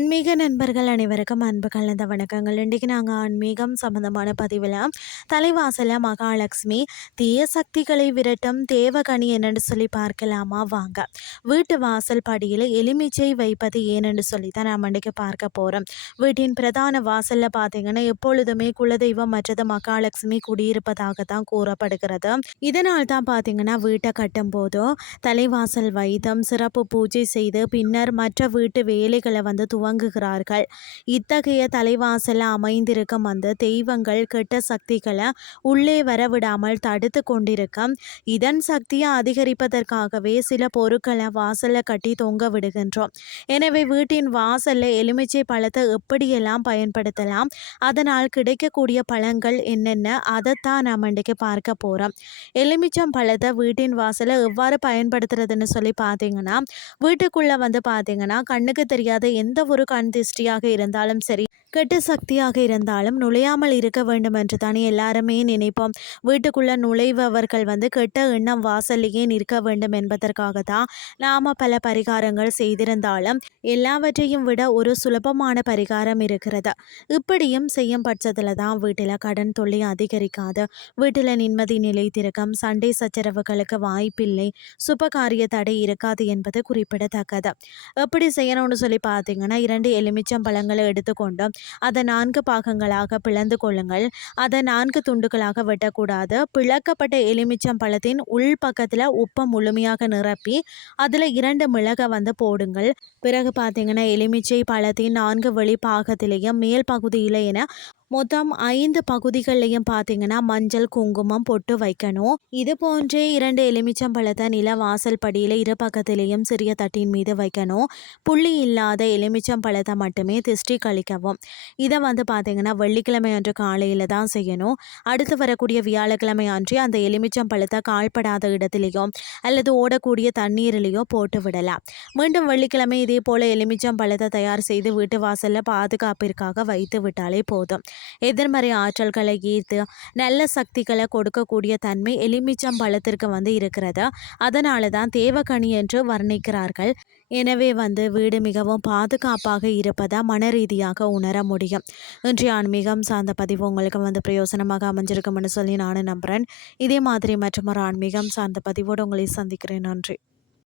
ஆன்மீக நண்பர்கள் அனைவருக்கும் அன்பு கலந்த வணக்கங்கள். இன்றைக்கி நாங்கள் ஆன்மீகம் சம்பந்தமான பதிவில் தலைவாசல மகாலட்சுமி தீய சக்திகளை விரட்டும் தேவகனி என்னென்னு சொல்லி பார்க்கலாமா வாங்க. வீட்டு வாசல் படியில் எலுமிச்சை வைப்பது ஏனென்று சொல்லி தான் நாம் இன்றைக்கி பார்க்க போகிறோம். வீட்டின் பிரதான வாசலில் பார்த்தீங்கன்னா எப்பொழுதுமே குலதெய்வம் மற்றது மகாலட்சுமி குடியிருப்பதாக தான் கூறப்படுகிறது. இதனால் தான் பார்த்தீங்கன்னா வீட்டை கட்டும் போதோ தலைவாசல் வைத்தம் சிறப்பு பூஜை செய்து பின்னர் மற்ற வீட்டு வேலைகளை துவங்குகிறார்கள். இத்தகைய தலைவாசல அமைந்திருக்கும் அந்த தெய்வங்கள் கெட்ட சக்திகளை உள்ளே வரவிடாமல் தடுத்து கொண்டிருக்கும். இதன் சக்தியை அதிகரிப்பதற்காகவே சில பொருட்களை வாசல்ல கட்டி தொங்க விடுகின்றோம். எனவே வீட்டின் வாசல்ல எலுமிச்சை பழத்தை எப்படியெல்லாம் பயன்படுத்தலாம், அதனால் கிடைக்கக்கூடிய பழங்கள் என்னென்ன, அதைத்தான் நாம் இன்றைக்கு பார்க்க போகிறோம். எலுமிச்சம் பழத்தை வீட்டின் வாசலை எவ்வாறு பயன்படுத்துறதுன்னு சொல்லி பார்த்தீங்கன்னா, வீட்டுக்குள்ளே பார்த்தீங்கன்னா கண்ணுக்கு தெரியாத எந்த ஒரு கண் திஷ்டியாக இருந்தாலும் சரி, கெட்ட சக்தியாக இருந்தாலும் நுழையாமல் இருக்க வேண்டும் என்று தானே எல்லாருமே நினைப்போம். வீட்டுக்குள்ள நுழைபவர்கள் கெட்ட எண்ணம் வாசல்லையே நிற்க வேண்டும் என்பதற்காக தான் நாம் பல பரிகாரங்கள் செய்திருந்தாலும் எல்லாவற்றையும் விட ஒரு சுலபமான பரிகாரம் இருக்கிறது. இப்படியும் செய்யும் பட்சத்தில் தான் வீட்டில் கடன் தொல்லை அதிகரிக்காது, வீட்டில் நிம்மதி நிலைத்திருக்கும், சண்டை சச்சரவுகளுக்கு வாய்ப்பில்லை, சுபகாரிய தடை இருக்காது என்பது குறிப்பிடத்தக்கது. எப்படி செய்யணும்னு சொல்லி பார்த்தீங்கன்னா, 2 எலுமிச்சம் பழங்களை எடுத்துக்கொண்டு அதை 4 பாகங்களாக பிளந்து கொள்ளுங்கள். அதை 4 துண்டுகளாக வெட்டக்கூடாது. பிளக்கப்பட்ட எலுமிச்சம் பழத்தின் உள் பக்கத்தில் உப்பை முழுமையாக நிரப்பி அதில் 2 மிளகை போடுங்கள். பிறகு பார்த்தீங்கன்னா எலுமிச்சை பழத்தின் 4 வெளிப்பாகத்திலேயும் மேல் பகுதியில் என மொத்தம் 5 பகுதிகள்லையும் பார்த்தீங்கன்னா மஞ்சள் குங்குமம் பொட்டு வைக்கணும். இது போன்றே 2 எலுமிச்சம் பழத்தை நில வாசல் படியில் இரு பக்கத்திலையும் சிறிய தட்டின் மீது வைக்கணும். புள்ளி இல்லாத எலுமிச்சம் பழத்தை மட்டுமே திஷ்டி கழிக்கவும். இதை பார்த்தீங்கன்னா வெள்ளிக்கிழமை அன்று காலையில் தான் செய்யணும். அடுத்து வரக்கூடிய வியாழக்கிழமை அன்று அந்த எலுமிச்சம் பழத்தை கால்படாத இடத்துலையோ அல்லது ஓடக்கூடிய தண்ணீரிலேயோ போட்டு விடலாம். மீண்டும் வெள்ளிக்கிழமை இதே போல் எலுமிச்சம் பழத்தை தயார் செய்து வீட்டு வாசலில் பாதுகாப்பிற்காக வைத்து விட்டாலே போதும். எதிர்மறை ஆற்றல்களை ஈர்த்து நல்ல சக்திகளை கொடுக்கக்கூடிய தன்மை எலுமிச்சம் பழத்திற்கு இருக்கிறது. அதனால தான் தேவகனி என்று வர்ணிக்கிறார்கள். எனவே வீடு மிகவும் பாதுகாப்பாக இருப்பதை மன ரீதியாக உணர முடியும். இன்றைய ஆன்மீகம் சார்ந்த பதிவு உங்களுக்கு பிரயோசனமாக அமைஞ்சிருக்கும்னு சொல்லி நானும் நம்புகிறேன். இதே மாதிரி மற்றும் ஒரு ஆன்மீகம் சார்ந்த பதிவோடு உங்களை சந்திக்கிறேன். நன்றி.